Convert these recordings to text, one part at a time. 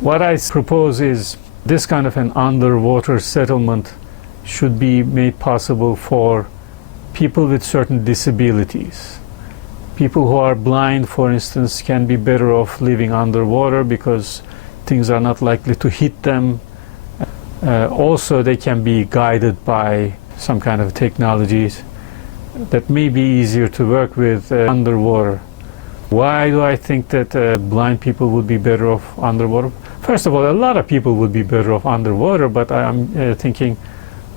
What I propose is this kind of an underwater settlement should be made possible for people with certain disabilities. People who are blind, for instance, can be better off living underwater because things are not likely to hit them. Also, they can be guided by some kind of technologies that may be easier to work with underwater. Why do I think that blind people would be better off underwater? First of all, a lot of people would be better off underwater, but I'm thinking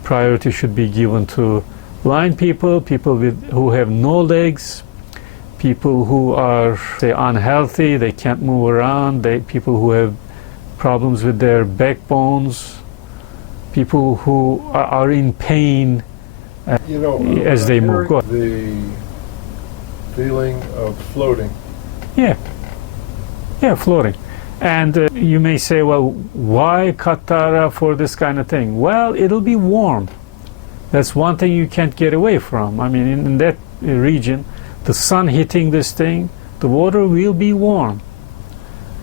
priority should be given to blind people, people who have no legs, people who are, say, unhealthy, they can't move around, people who have problems with their backbones, people who are in pain as they move. The feeling of floating. Yeah, floating. And you may say, well, why Qattara for this kind of thing? Well, it'll be warm. That's one thing you can't get away from. I mean, in that region, the sun hitting this thing, the water will be warm.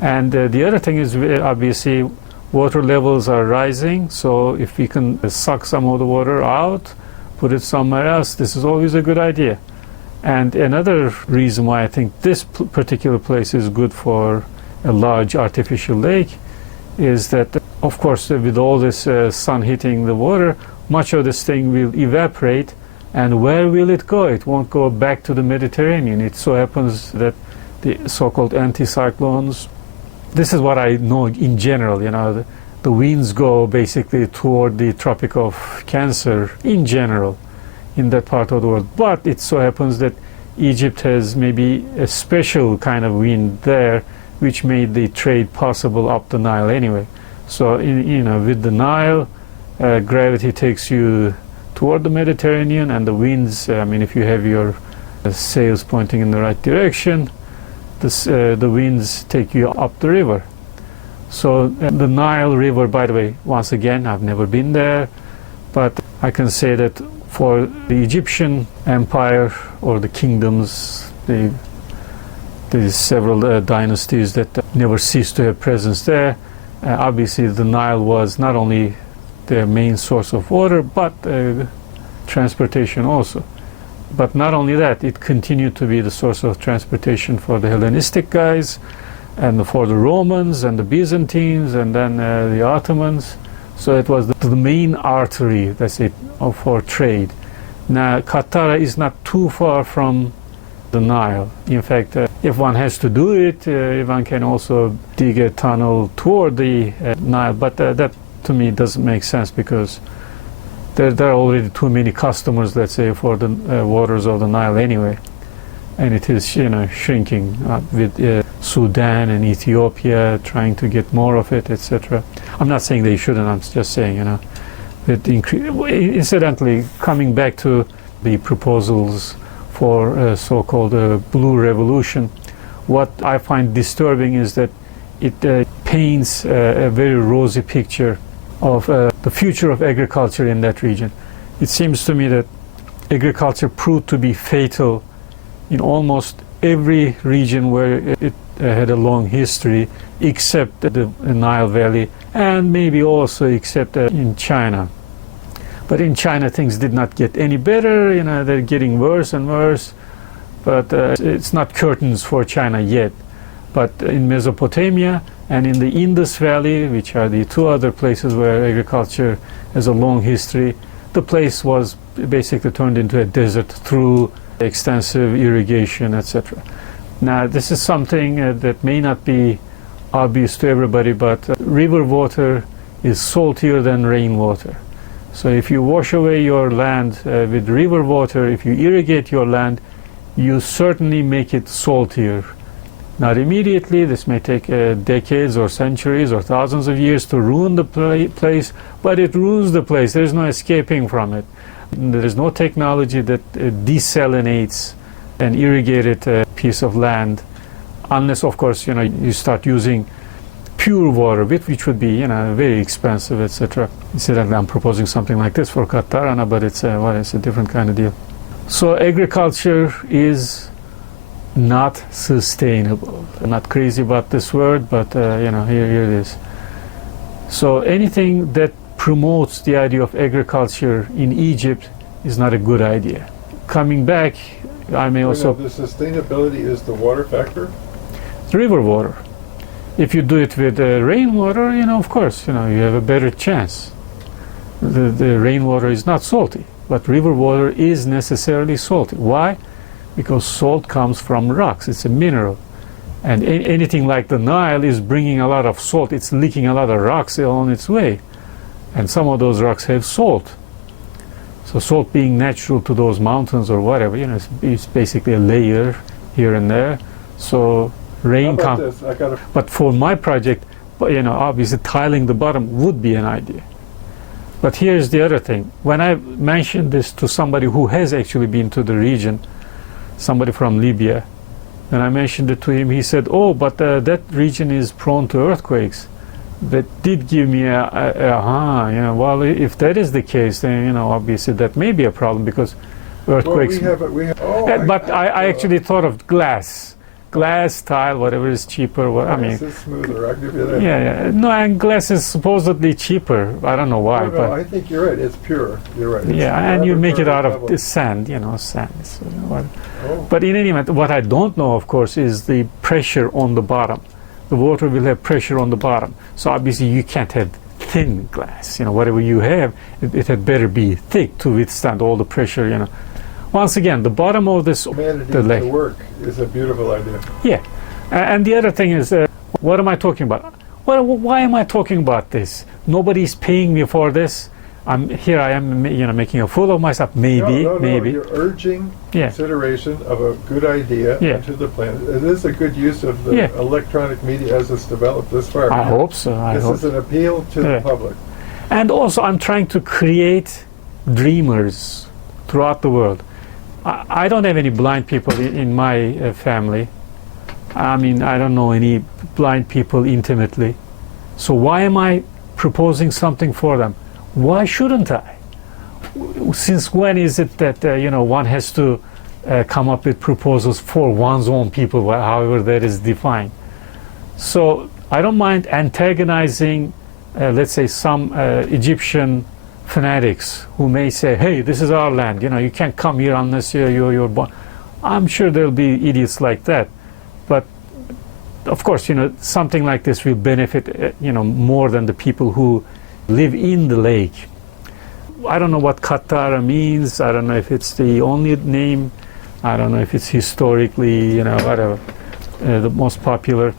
And the other thing is, obviously, water levels are rising, so if we can suck some of the water out, put it somewhere else, this is always a good idea. And another reason why I think this particular place is good for a large artificial lake is that, of course, with all this sun hitting the water, much of this thing will evaporate. And where will it go? It won't go back to the Mediterranean. It so happens that the so-called anticyclones, this is what I know in general, the winds go basically toward the Tropic of Cancer in general in that part of the world. But it so happens that Egypt has maybe a special kind of wind there which made the trade possible up the Nile anyway. So, with the Nile, gravity takes you toward the Mediterranean, and the winds, if you have your sails pointing in the right direction, the winds take you up the river. So the Nile River, by the way, once again, I've never been there, but I can say that for the Egyptian empire or the kingdoms, there's several dynasties that never ceased to have presence there. Obviously, the Nile was not only their main source of water, but transportation also. But not only that, it continued to be the source of transportation for the Hellenistic guys, and for the Romans, and the Byzantines, and then the Ottomans. So it was the main artery, let's say, for trade. Now, Qattara is not too far from the Nile. In fact, if one has to do it, one can also dig a tunnel toward the Nile, but that to me doesn't make sense because there are already too many customers, let's say, for the waters of the Nile anyway. And it is, shrinking with Sudan and Ethiopia trying to get more of it, etc. I'm not saying they shouldn't, I'm just saying, that incidentally, coming back to the proposals for so-called blue revolution, what I find disturbing is that it paints a very rosy picture of the future of agriculture in that region. It seems to me that agriculture proved to be fatal in almost every region where it had a long history, except the Nile Valley, and maybe also except in China. But in China, things did not get any better. They're getting worse and worse. But it's not curtains for China yet. But in Mesopotamia and in the Indus Valley, which are the two other places where agriculture has a long history, the place was basically turned into a desert through extensive irrigation, etc. Now, this is something that may not be obvious to everybody, but river water is saltier than rainwater. So if you wash away your land with river water, if you irrigate your land, you certainly make it saltier. Not immediately, this may take decades or centuries or thousands of years to ruin the place, but it ruins the place. There's no escaping from it. There is no technology that desalinates an irrigated piece of land, unless, of course, you start using pure water, which would be, very expensive, etc. Incidentally, I'm proposing something like this for Qattara, but it's a different kind of deal. So agriculture is not sustainable. I'm not crazy about this word, but here it is. So anything that promotes the idea of agriculture in Egypt is not a good idea. Coming back, I may also... The sustainability is the water factor? River water. If you do it with rainwater, of course, you have a better chance. The rainwater is not salty, but river water is necessarily salty. Why? Because salt comes from rocks. It's a mineral. And anything like the Nile is bringing a lot of salt. It's leaking a lot of rocks on its way. And some of those rocks have salt. So salt being natural to those mountains or whatever, it's basically a layer here and there. So rain comes. But for my project, obviously tiling the bottom would be an idea. But here's the other thing. When I mentioned this to somebody who has actually been to the region, somebody from Libya, when I mentioned it to him, he said, "Oh, but that region is prone to earthquakes." That did give me well, if that is the case, then, obviously that may be a problem because earthquakes... I actually thought of glass, tile, whatever is cheaper. Glass is smoother, I'll give you that. Yeah. No, and glass is supposedly cheaper. I don't know why. No, I think you're right. It's pure. You're right. And you make it out of the sand, sand. So, But in any event, what I don't know, of course, is the pressure on the bottom. The water will have pressure on the bottom. So obviously you can't have thin glass. Whatever you have, it had better be thick to withstand all the pressure, Once again, the bottom of this... The lake to work is a beautiful idea. Yeah. And the other thing is, what am I talking about? Well, why am I talking about this? Nobody's paying me for this. I am, making a fool of myself. Maybe. You're urging consideration of a good idea to the planet. It is a good use of the electronic media as it's developed this far. I hope so. This is an appeal to the public. And also, I'm trying to create dreamers throughout the world. I don't have any blind people in my family. I don't know any blind people intimately. So why am I proposing something for them? Why shouldn't I? Since when is it that one has to come up with proposals for one's own people, however that is defined? So I don't mind antagonizing, let's say, some Egyptian fanatics who may say, "Hey, this is our land. You can't come here unless you're born." I'm sure there'll be idiots like that, but of course, something like this will benefit, more than the people who live in the lake. I don't know what Qattara means. I don't know if it's the only name. I don't know if it's historically, whatever, the most popular.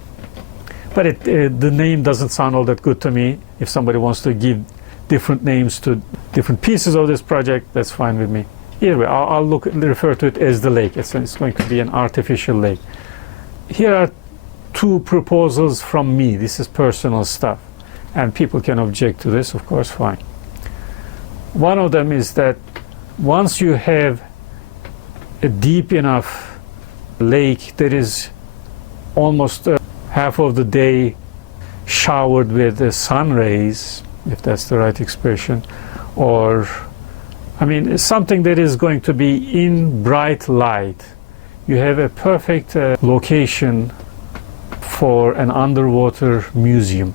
But the name doesn't sound all that good to me. If somebody wants to give different names to different pieces of this project, that's fine with me. Either way, I'll refer to it as the lake. It's going to be an artificial lake. Here are two proposals from me. This is personal stuff. And people can object to this, of course, fine. One of them is that once you have a deep enough lake that is almost half of the day showered with sun rays, if that's the right expression, or something that is going to be in bright light, you have a perfect location for an underwater museum.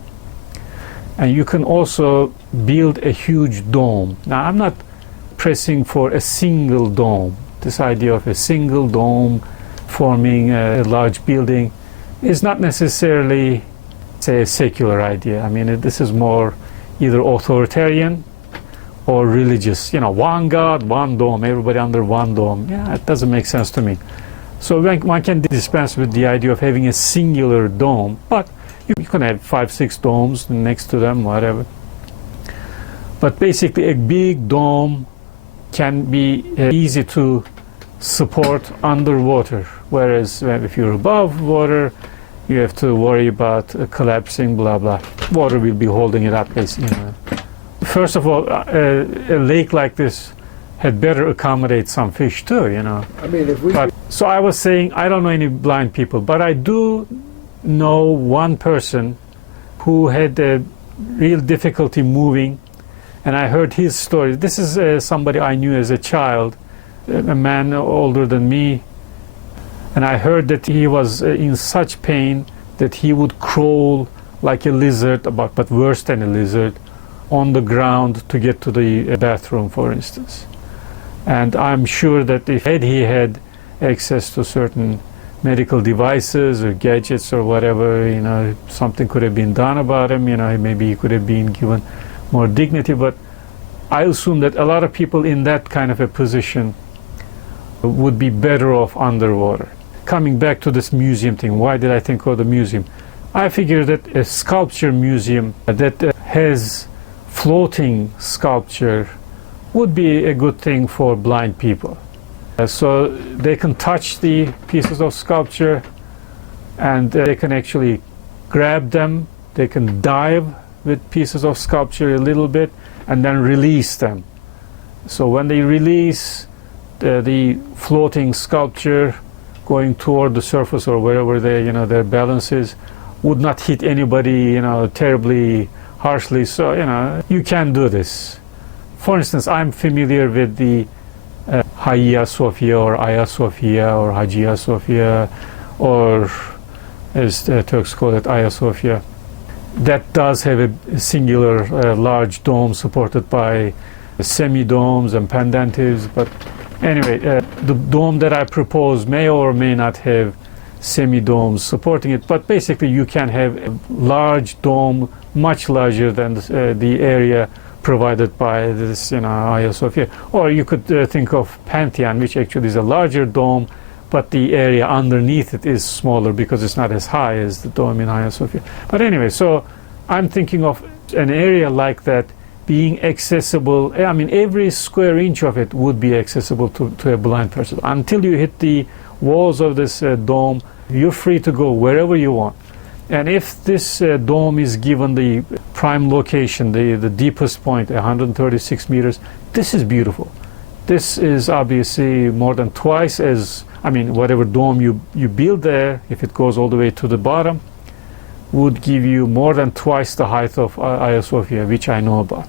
And you can also build a huge dome. Now, I'm not pressing for a single dome. This idea of a single dome forming a large building is not necessarily, say, a secular idea. This is more either authoritarian or religious. One God, one dome, everybody under one dome. Yeah, it doesn't make sense to me. So one can dispense with the idea of having a singular dome, but you can have 5-6 domes next to them, whatever. But basically, a big dome can be easy to support underwater, whereas if you're above water, you have to worry about collapsing, blah, blah. Water will be holding it up, basically. First of all, a lake like this had better accommodate some fish too, So I was saying, I don't know any blind people, but I do know one person who had a real difficulty moving, and I heard his story. This is somebody I knew as a child, a man older than me, and I heard that he was in such pain that he would crawl like a lizard, but worse than a lizard, on the ground to get to the bathroom, for instance. And I'm sure that if he had access to certain medical devices or gadgets or whatever, you know, something could have been done about him, you know, maybe he could have been given more dignity. But I assume that a lot of people in that kind of a position would be better off underwater. Coming back to this museum thing, why did I think of the museum? I figure that a sculpture museum that has floating sculpture would be a good thing for blind people. So they can touch the pieces of sculpture and they can actually grab them, they can dive with pieces of sculpture a little bit and then release them. So when they release the floating sculpture going toward the surface or wherever they, you know, their balance is, would not hit anybody, you know, terribly harshly. So, you know, you can do this. For instance, I'm familiar with the Hagia Sophia or Hagia Sophia or Hagia Sophia, or as the Turks call it, Hagia Sophia. That does have a singular large dome supported by semi-domes and pendentives. But anyway, the dome that I propose may or may not have semi-domes supporting it, but basically you can have a large dome much larger than the area provided by this, you know, Hagia Sophia. Or you could think of Pantheon, which actually is a larger dome, but the area underneath it is smaller because it's not as high as the dome in Hagia Sophia. But anyway, so I'm thinking of an area like that being accessible. I mean, every square inch of it would be accessible to a blind person. Until you hit the walls of this dome, you're free to go wherever you want. And if this dome is given the prime location, the deepest point, 136 meters, this is beautiful. This is obviously more than twice as, I mean, whatever dome you build there, if it goes all the way to the bottom, would give you more than twice the height of Hagia Sophia, which I know about.